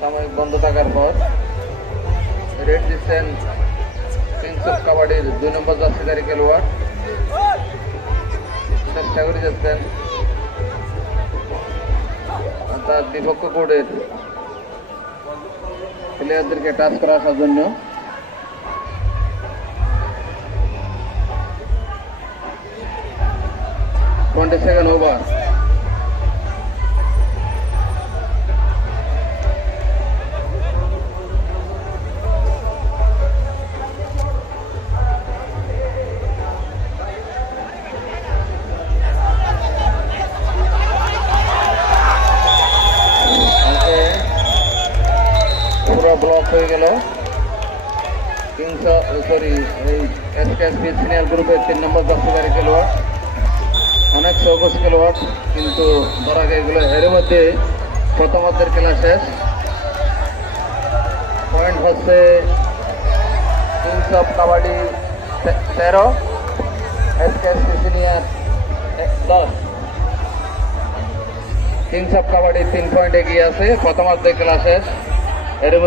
সাময়িক বন্ধ থাকার পর রেড দিচ্ছেন কিংস অফ কাবাডির 2 নম্বর জার্সিধারী খেলোয়াড়। চেষ্টা করে যাচ্ছেন তার বিপক্ষ কোর্টের প্লেয়ারদেরকে টাচ করে আসার জন্য। Second over. পুরো ব্লক হয়ে গেল। এই এসকেএসপি সিনিয়র গ্রুপের 3 নম্বর জার্সিধারী খেলোয়াড়, অনেক সহজ খেলোয়াড়, কিন্তু ধরা গেল এর মধ্যে প্রথমার্ধের খেলা শেষ। পয়েন্ট হচ্ছে Kings of Kabaddi 13, SKSP senior 10। Kings of Kabaddi 3 point এগিয়ে আছে, প্রথমার্ধের খেলা শেষ।